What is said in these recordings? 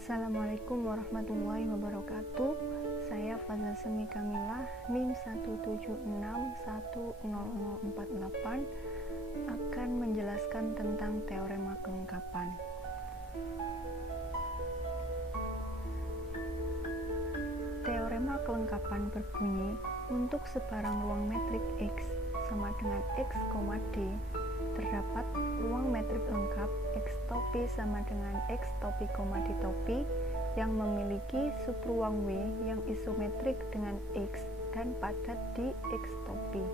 Assalamualaikum warahmatullahi wabarakatuh. Saya Fazla Semi Kamilah, NIM 176100048, akan menjelaskan tentang teorema kelengkapan. Teorema kelengkapan berbunyi, untuk sebarang ruang metrik X sama dengan X, D, terdapat ruang metrik lengkap X topi sama dengan X topi, D topi yang memiliki subruang W yang isometrik dengan X dan padat di X topi.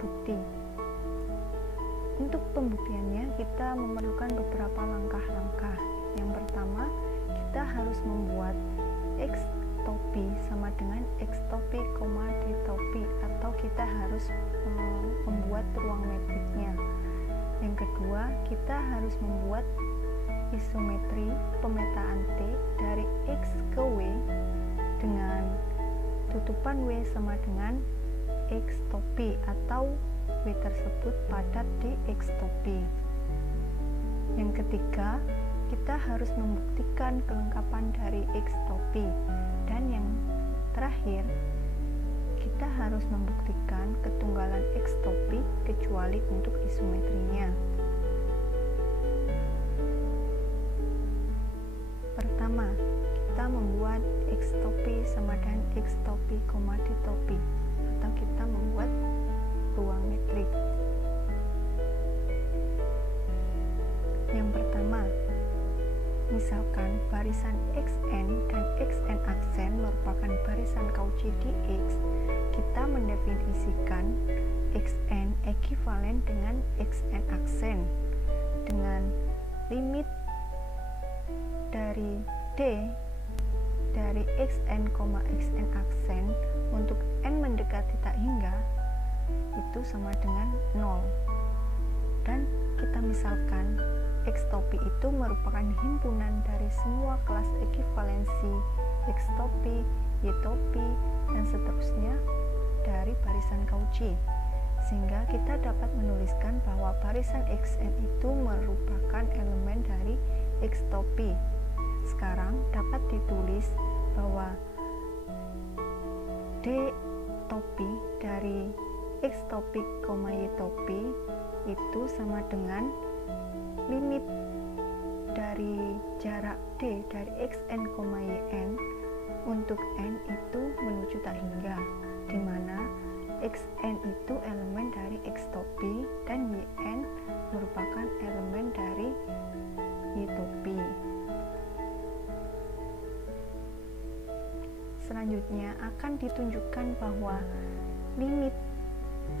Bukti. Untuk pembuktiannya kita memerlukan beberapa langkah-langkah. Yang pertama, kita harus membuat X topi sama dengan X topi, D topi, atau kita harus membuat ruang metriknya. Yang kedua, kita harus membuat isometri pemetaan T dari X ke W dengan tutupan W sama dengan X topi, atau W tersebut padat di X topi. Yang ketiga, kita harus membuktikan kelengkapan dari X topi. Dan yang terakhir, kita harus membuktikan ketunggalan X topi kecuali untuk isometrinya. Pertama, kita membuat X topi sama dengan X topi, D topi, atau kita membuat ruang metrik. Yang pertama, misalkan barisan XN dan XN aksen merupakan barisan Cauchy di X, kita mendefinisikan XN ekivalen dengan XN aksen dengan limit dari D dari XN, XN aksen untuk N mendekati tak hingga itu sama dengan 0. Dan kita misalkan X topi itu merupakan himpunan dari semua kelas ekivalensi X topi, Y topi, dan seterusnya dari barisan Cauchy, sehingga kita dapat menuliskan bahwa barisan XN itu merupakan elemen dari X topi. Sekarang dapat ditulis bahwa D topi dari X topi, Y topi itu sama dengan limit dari jarak D dari XN, YN untuk N itu menuju tak hingga, di mana XN itu elemen dari X topi dan YN merupakan elemen dari Y topi. Selanjutnya akan ditunjukkan bahwa limit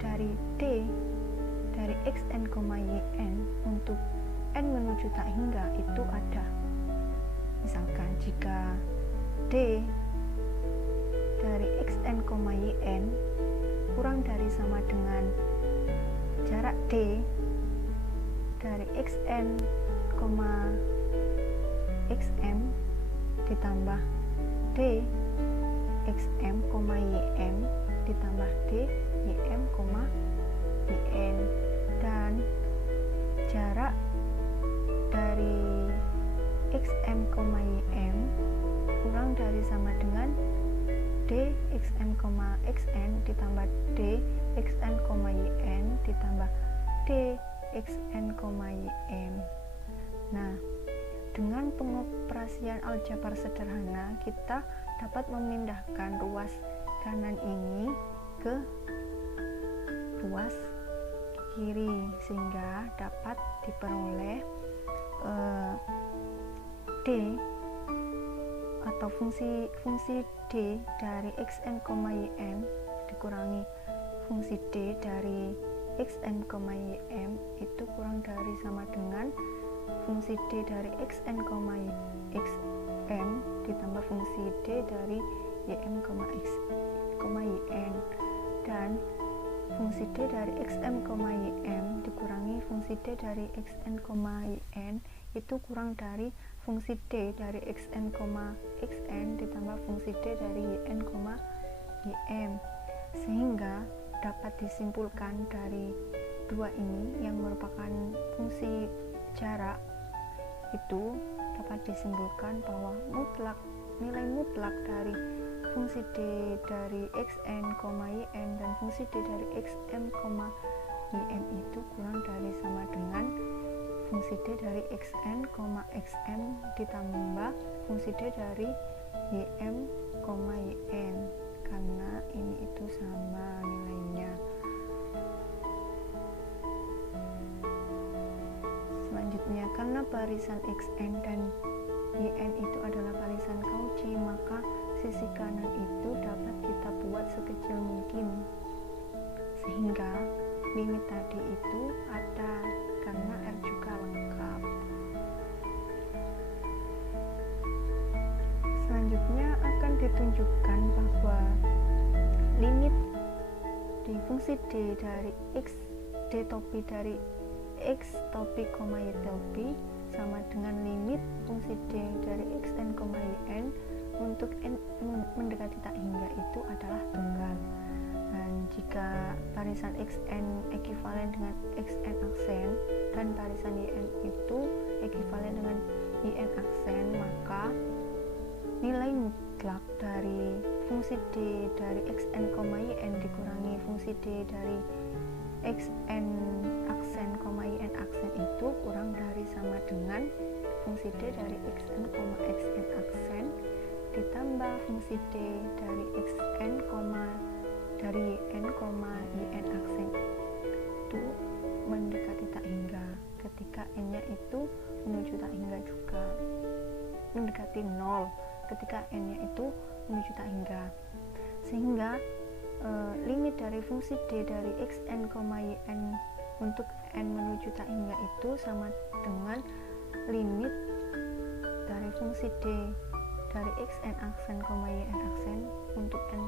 dari D dari XN, YN untuk N menuju tak hingga itu ada. Misalkan jika D dari XN, YN kurang dari sama dengan jarak D dari XN, XM ditambah D XM, YM ditambah D YM, YN, dan jarak dari XM, YM kurang dari sama dengan D XM, XN ditambah D XN, YN ditambah D XN, YM. Nah, dengan pengoperasian aljabar sederhana kita dapat memindahkan ruas kanan ini ke ruas kiri, sehingga dapat diperoleh D atau fungsi D dari XN, YM dikurangi fungsi D dari XN, YM itu kurang dari sama dengan fungsi D dari XN, XM ditambah fungsi D dari YM, YN, dan fungsi D dari XM, YM dikurangi fungsi D dari XN, YN itu kurang dari fungsi D dari XN, XN ditambah fungsi D dari YN, YM, sehingga dapat disimpulkan dari dua ini yang merupakan fungsi jarak itu dapat disimpulkan bahwa nilai mutlak dari fungsi D dari xn, yn dan fungsi D dari xm, yn itu kurang dari sama dengan fungsi D dari xn, xm ditambah fungsi D dari ym, yn, karena ini itu sama nilainya. Selanjutnya, karena barisan xn dan yn itu adalah barisan Cauchy, maka sisi kanan itu dapat kita buat sekecil mungkin, sehingga limit tadi itu ada karena R juga lengkap. Selanjutnya akan ditunjukkan bahwa limit di fungsi D dari x, D topi dari x topi, y topi sama dengan limit fungsi D dari xn, yn untuk n mendekati tak hingga itu adalah tunggal. Dan jika barisan xn ekivalen dengan xn aksen dan barisan yn itu ekivalen dengan yn aksen, maka nilai mutlak dari fungsi D dari xn, yn dikurangi fungsi D dari xn aksen, yn aksen itu kurang dari sama dengan fungsi D dari xn, xn aksen ditambah fungsi D dari xn, dari yn, yn aksen itu mendekati tak hingga, ketika n nya itu menuju tak hingga juga mendekati 0 ketika n nya itu menuju tak hingga, sehingga limit dari fungsi D dari xn, yn untuk n menuju tak hingga itu sama dengan limit dari fungsi D dari xn aksen, yn aksen untuk n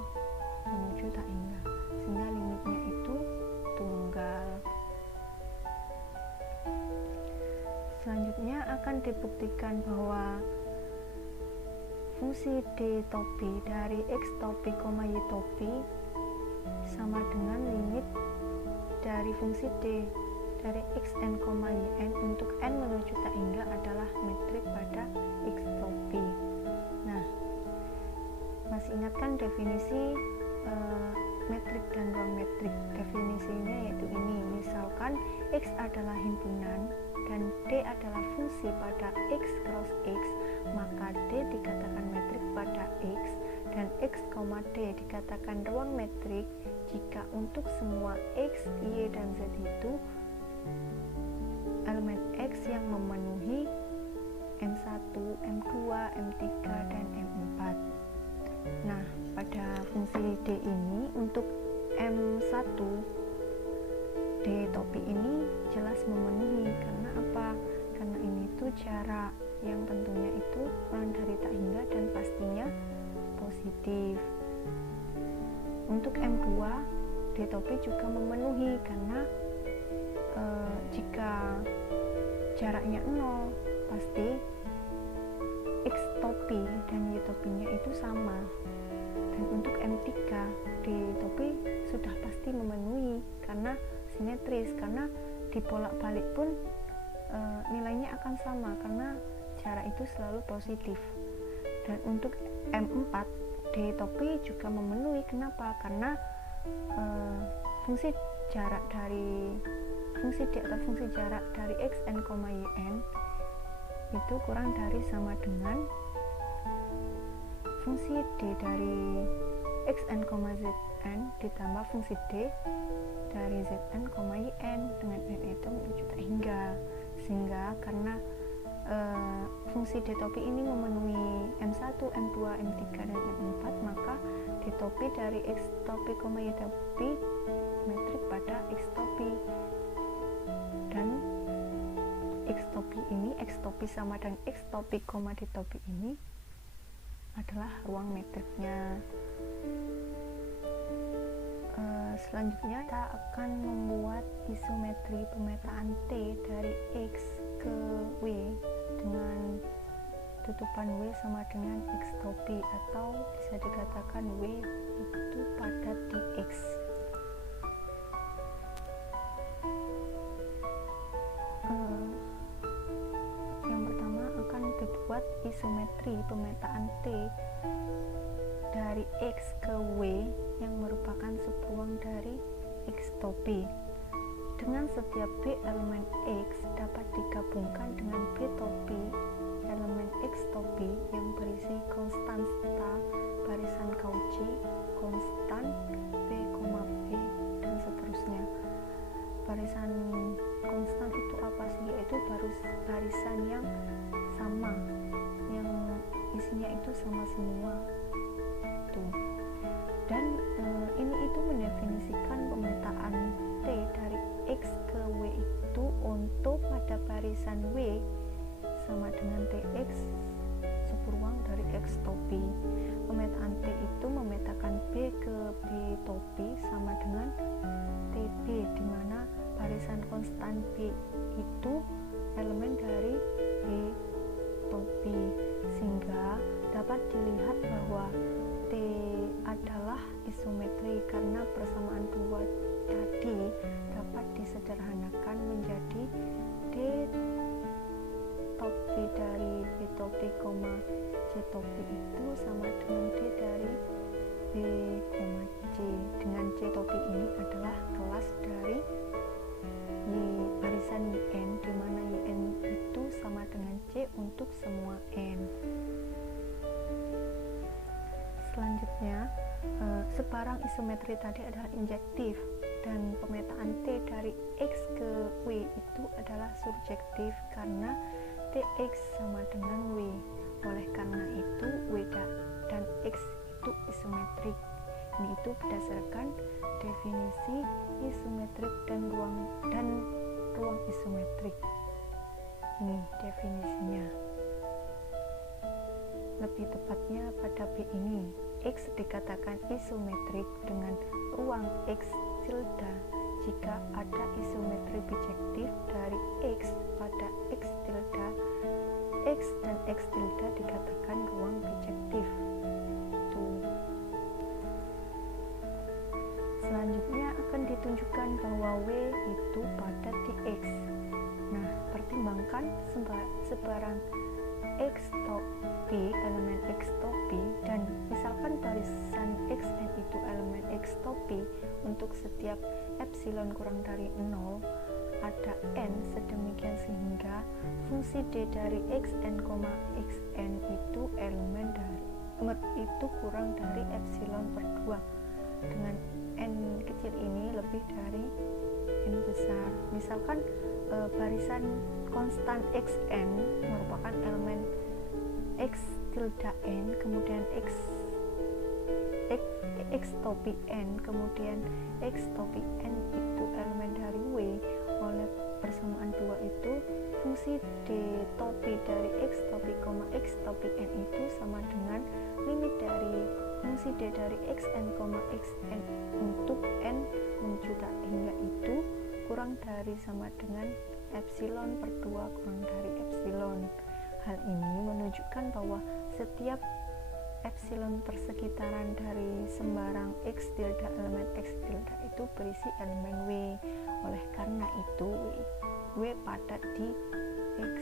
menuju tak hingga, sehingga limitnya itu tunggal. Selanjutnya akan dibuktikan bahwa fungsi D topi dari x topi, y topi sama dengan limit dari fungsi D dari xn, yn untuk n menuju tak hingga adalah metrik pada x topi. Nah, masih ingatkan definisi metrik dan ruang metrik? Definisinya yaitu ini, misalkan x adalah himpunan dan D adalah fungsi pada x cross x, maka D dikatakan metrik pada x dan x, D dikatakan ruang metrik jika untuk semua x, y, dan z itu elemen x yang memenuhi M1, M2, M3, dan M4. Nah, pada fungsi D ini untuk M1 D topi ini jelas memenuhi. Karena apa? Karena ini tuh jarak yang tentunya itu kurang dari tak hingga dan pastinya positif. Untuk M2 D topi juga memenuhi karena jika jaraknya 0 pasti X topi dan Y topinya itu sama. Dan untuk M3 D topi sudah pasti memenuhi karena simetris, karena dibolak-balik pun nilainya akan sama karena jarak itu selalu positif. Dan untuk M4 D topi juga memenuhi. Kenapa? Karena fungsi jarak dari fungsi D atau fungsi jarak dari xn, yn itu kurang dari sama dengan fungsi D dari xn, zn ditambah fungsi D dari zn, yn dengan n itu menuju tak hingga. Sehingga karena fungsi D topi ini memenuhi M1, M2, M3, dan M4, maka D topi dari X topi, Y topi metrik pada X topi. Dan X topi ini, X topi sama dengan X topi, D topi ini adalah ruang metriknya. Selanjutnya kita akan membuat isometri pemetaan T dari X ke W dengan tutupan W sama dengan X topi, atau bisa dikatakan W itu padat di X. Yang pertama membuat isometri pemetaan T dari X ke W yang merupakan subruang dari X topi. Dengan setiap B elemen X dapat digabungkan dengan B topi elemen X topi yang berisi konstanta barisan Cauchy, konstan P, B, dan seterusnya. Barisan konstan itu apa sih? Yaitu barisan yang sama, yang isinya itu sama semua. Dan ini itu mendefinisikan pemetaan T dari X ke W itu untuk pada barisan W sama dengan TX subruang dari X topi. Pemetaan T itu memetakan B ke B topi sama dengan TB, di mana barisan konstan B itu elemen dari B topi, sehingga dapat dilihat bahwa T adalah isometri karena persamaan dua tadi dapat disederhanakan menjadi D topi dari B topi, C topi itu sama dengan D dari B, C, dengan C topi ini adalah kelas dari barisan YN, di mana YN itu sama dengan C untuk semua N. Selanjutnya, sebarang isometri tadi adalah injektif dan pemetaan T dari X ke W itu adalah surjektif karena TX sama dengan W. Oleh karena itu W dan X itu isometrik. Ini itu berdasarkan definisi isometrik dan ruang isometrik. Ini definisinya. Lebih tepatnya pada B ini, X dikatakan isometrik dengan ruang X tilde jika ada isometri bijektif dari X pada X tilde. X dan X tilde dikatakan ruang bijektif. Selanjutnya akan ditunjukkan bahwa W itu padat di X. Nah, pertimbangkan sebarang X topi, elemen X topi, dan misalkan barisan Xn itu elemen X topi untuk setiap epsilon kurang dari 0 ada n sedemikian sehingga fungsi D dari Xn, Xn itu elemen dari itu kurang dari epsilon per 2 dengan n kecil ini lebih dari n besar. Misalkan barisan konstan Xn merupakan elemen X tilde n, kemudian X topi n, kemudian X topi n itu elemen dari W. Oleh persamaan dua itu fungsi D topi dari X topi, X topi n itu sama dengan limit dari fungsi D dari Xn, Xn untuk n menjuta hingga itu kurang dari sama dengan epsilon per 2 kurang dari epsilon. Hal ini menunjukkan bahwa setiap epsilon persekitaran dari sembarang X tilde elemen X tilde itu berisi elemen W. Oleh karena itu W padat di X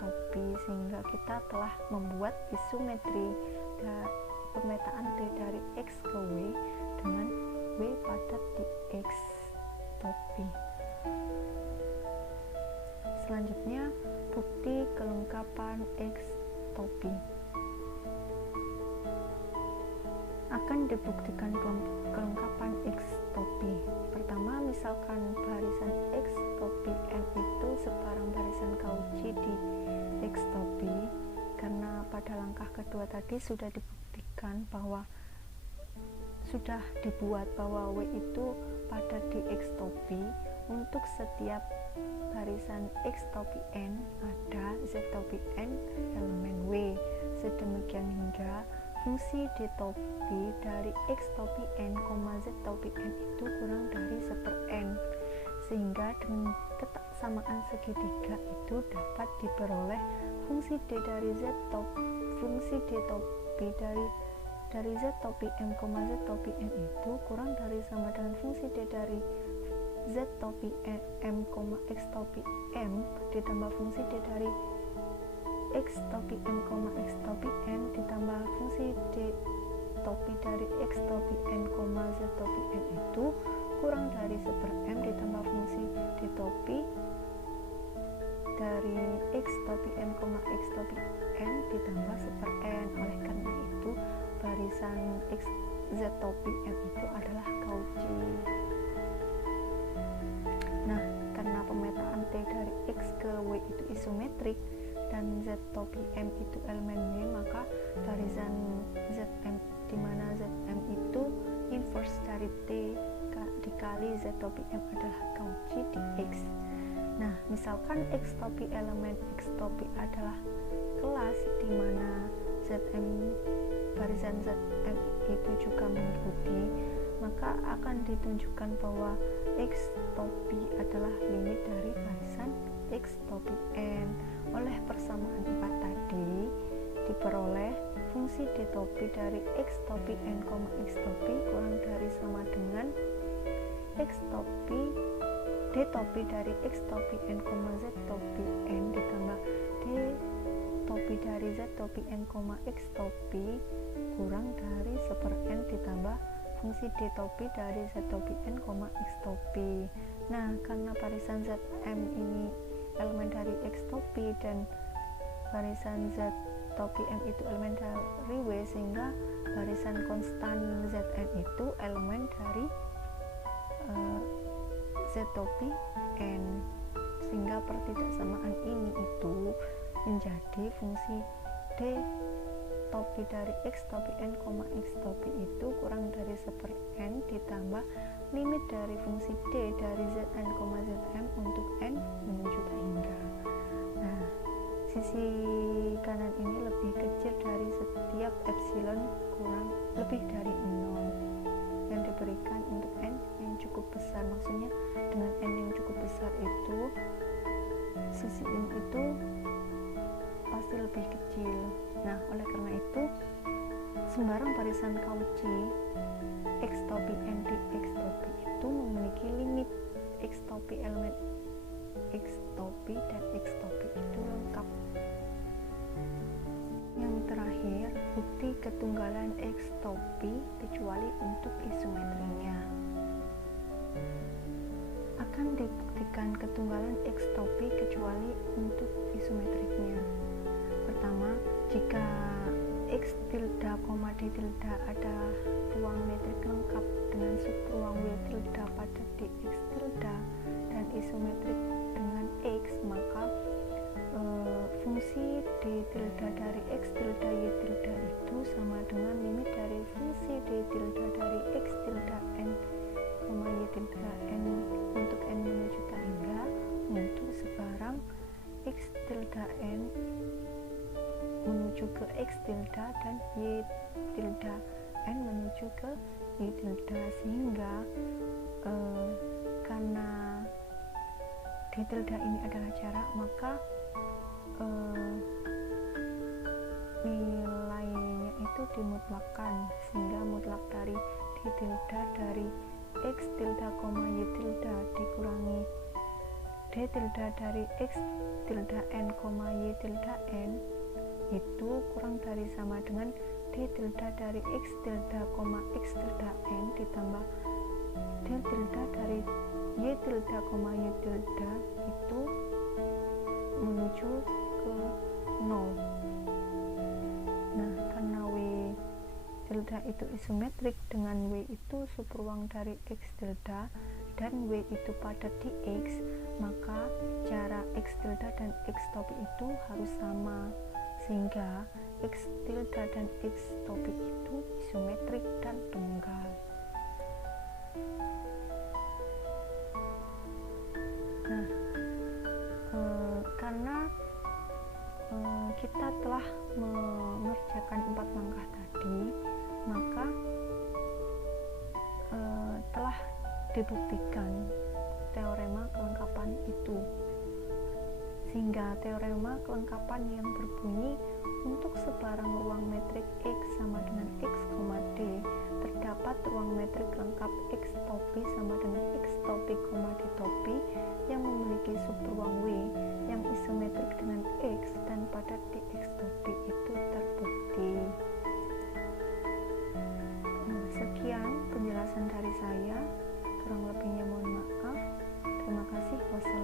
topi, sehingga kita telah membuat isometri pemetaan T dari X ke W dengan W padat di X topi. Selanjutnya, bukti kelengkapan X topi. Akan dibuktikan kelengkapan X topi. Pertama, misalkan barisan X topi N itu sebarang barisan Cauchy di X topi, karena pada langkah kedua tadi sudah dibuktikan bahwa sudah dibuat bahwa W itu padat di X topi. Untuk setiap barisan X topi N ada Z topi N elemen W, sedemikian hingga fungsi D topi dari X topi N, Z topi N itu kurang dari 1/n, sehingga dengan kesamaan segitiga itu dapat diperoleh fungsi D dari fungsi D topi dari Z topi M, Z topi N itu kurang dari sama dengan fungsi D dari Z topi M, X topi M ditambah fungsi D dari x topi m, x topi n ditambah fungsi d topi dari x topi n, z topi n itu kurang dari 1/m ditambah fungsi d topi dari x topi m, x topi n ditambah 1/n. Oleh karena itu barisan x z topi m itu adalah Cauchy. Nah, karena pemetaan T dari X ke W itu isometrik dan Z topi M itu elemen W, maka barisan Zm di mana Zm itu inverse dari T dikali Z topi M adalah Cauchy di X. Nah, misalkan X topi elemen X topi adalah kelas di mana Zm barisan Zm itu juga mengikuti, maka akan ditunjukkan bahwa X topi adalah limit dari barisan X topi N. Oleh persamaan 4 tadi diperoleh fungsi D topi dari X topi N, X topi kurang dari sama dengan X topi D topi dari X topi N, Z topi N ditambah D topi dari Z topi N, X topi kurang dari 1/n ditambah fungsi D topi dari Z topi N, X topi. Nah, karena barisan Zm ini elemen dari X topi dan barisan Z topi M itu elemen dari W, sehingga barisan konstan Zn itu elemen dari Z topi N, sehingga pertidaksamaan ini itu menjadi fungsi D topi dari X topi N, X topi itu kurang dari 1/n ditambah limit dari fungsi D dari Zn, Zm untuk N menuju tak hingga. Nah, sisi kanan ini lebih kecil dari setiap epsilon kurang lebih dari 0 yang diberikan untuk N yang cukup besar. Maksudnya dengan N yang cukup besar itu sisi ini itu pasti lebih kecil. Nah, oleh karena itu sembarang barisan Cauchy X topi N di X topi itu memiliki limit X topi elemen X topi dan X topi itu lengkap. Yang terakhir, bukti ketunggalan X topi kecuali untuk isometrinya. Akan dibuktikan ketunggalan X topi kecuali untuk isometriknya. Pertama, jika X tilde, D tilde ada ruang metrik lengkap dengan subruang W tilde pada Dx tilde dan isometrik dengan X, maka fungsi D tilde dari X tilde Y tilde itu sama dengan limit dari fungsi D tilde dari X tilde N, Y tilde N untuk N menuju tak hingga untuk sebarang X tilde N menuju ke X tilde dan Y tilde N menuju ke Y tilde, sehingga karena D tilde ini adalah jarak, maka nilainya itu dimutlakkan, sehingga mutlak dari D tilde dari X tilde, Y tilde dikurangi D tilde dari X tilde N, Y tilde N itu kurang dari sama dengan D tilde dari X tilde, X tilde N ditambah D tilde dari Y tilde, Y tilde itu menuju ke 0. Nah, karena W tilde itu isometrik dengan W itu subruang dari X tilde dan W itu padat di X, maka jarak X tilde dan X topi itu harus sama, sehingga X tilde dan X topi itu isometrik dan tunggal. Nah, karena kita telah mengerjakan 4 langkah tadi, maka telah dibuktikan teorema kelengkapan itu, sehingga teorema kelengkapan yang berbunyi untuk sebarang ruang metrik X sama dengan X, D terdapat ruang metrik lengkap X topi sama dengan X topi, D topi yang memiliki subruang W yang isometrik dengan X dan pada dx D itu terbukti. Sekian penjelasan dari saya, kurang lebihnya mohon maaf. Terima kasih. Wassalamualaikum.